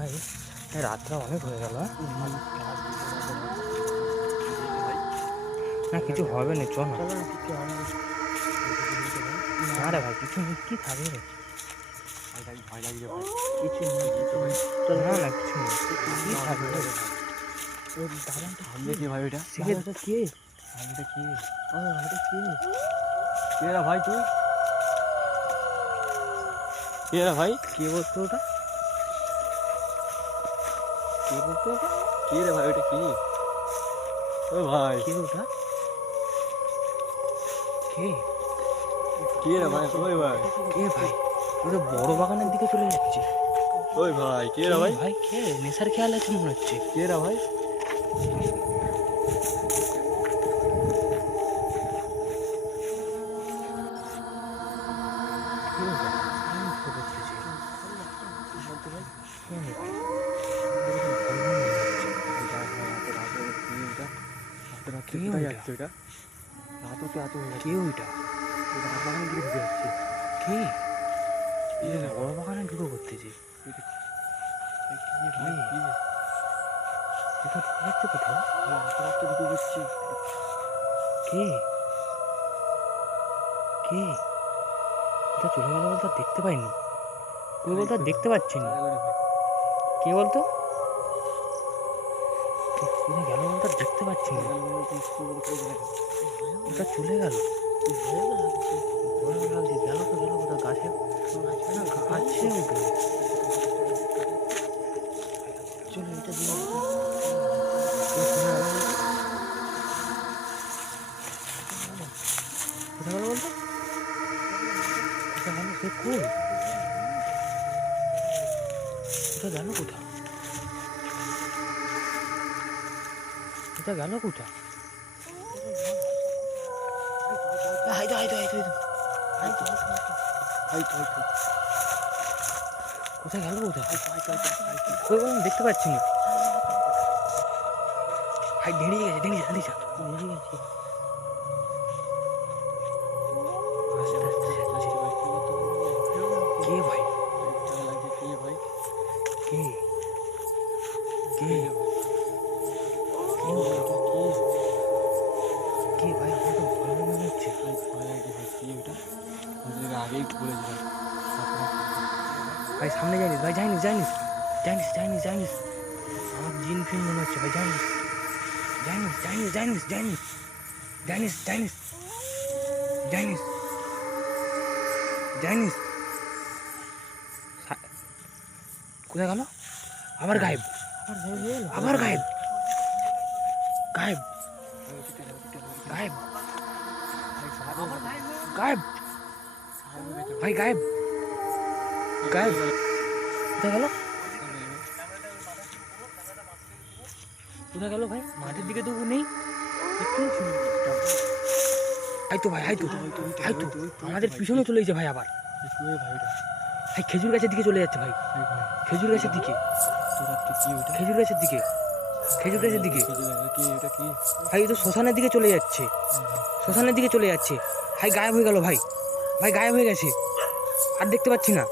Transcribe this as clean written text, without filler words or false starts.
ভাই রাতটা অনেক হয়ে গেল। না কিছু হবে না, চল না। না রে ভাই কিছু নেই, কি থাকবে রে? ভয় লাগছে ভাই। কিছু নেই, না না কিছু নেই, কি থাকবে রে? সামনে কে ভাই ওইটা? দাদাটা কে? সামনেটা কে? ওটা কে? কে রে ভাই তুই? কে রে ভাই? কে বলতো ওটা? কে বলতো ওটা? কে রে ভাই ওইটা কে? ও ভাই কে ওটা? কে? কে রে ভাই? ওই ভাই কে ভাই? ওটা বড় বাগানের দিকে চলে যাচ্ছে। ওই ভাই কে রে ভাই? ভাই কে? নেশার খেয়াল আছে মনে হচ্ছে। কে রে ভাই? কে ওটা? আমি বুঝতে পারতেছি। কে রে ভাই? এরকম ভয় ভয় মনে হচ্ছে। কে কোথায় ওইটা? যাচ্ছে ওইটা? রাত তো এত হয়ে কে ওইটা? বাগানের দিকে ঢুকে যাচ্ছে। কে? কে রে ভাই? বড় বাগানে ঢুকে করতেছি। এটা কে ভাই? কে? এটা দেখতে কোথাও? রাত ঢুকে যাচ্ছে। কে? কে? কোথায় চলে গেল বলতো? দেখতে পাইনি। কই বলতো? দেখতে পাচ্ছি না। কে বলতো? কোথায় গেল বলতো? দেখতে পাচ্ছি না। ওটা চলে গেল। ভয় লাগছে। গেল তো গেল কোথায়? গাছে গাছে উঠে। চলো এটা দিয়ে কোথায় গেল বলতো? কোথায় গেল? সে কই? কোথায় গেল? কোথায় কোথায় গেল? কোথায়? হাইতো হাইতো হাইতো হাইতো কোথায় গেল? কোথায়? কই বলুন, দেখতে পাচ্ছি না। হাই দাঁড়িয়ে গেছে, দাঁড়িয়ে গেছে, দাঁড়িয়ে গেছে। আস্তে আস্তে যাচ্ছে। কে ভাই? কে? কে? কে ভাই? আমার তো ভয় ভয় মনে হচ্ছে। আগেই বলেছিলাম ভাই সামনে যাইনিস ভাই, যাইনিস যাইনিস যাইনিস যাইনিস যাইনিস। আমার জিন ফিন মনে হচ্ছে ভাই, যাইনিস যাইনিস যাইনিস যাইনিস যাইনিস যাইনিস যাইনিস যাইনিস যাইনিস। কোথায় গেল? আবার গায়েব, আবার গায়েব, গায়েব গায়েব গায়েব ভাই, গায়েব গায়েব। কোথায় গেল? কোথায় গেল ভাই? মাঠের দিকে তো নেই একটু। হাই তো ভাই, হাই তো হাই তো আমাদের পিছনে চলে গেছে ভাই। আবার ভাই খেজুর গাছের দিকে চলে যাচ্ছে ভাই। খেজুর গাছের দিকে, খেজুর গাছের দিকে, খেজুর গাছের দিকে ভাই। তো শ্মশানের দিকে চলে যাচ্ছে, শ্মশানের দিকে চলে যাচ্ছে ভাই। গায়েব হয়ে গেল ভাই, ভাই গায়েব হয়ে গেছে, আর দেখতে পাচ্ছি না।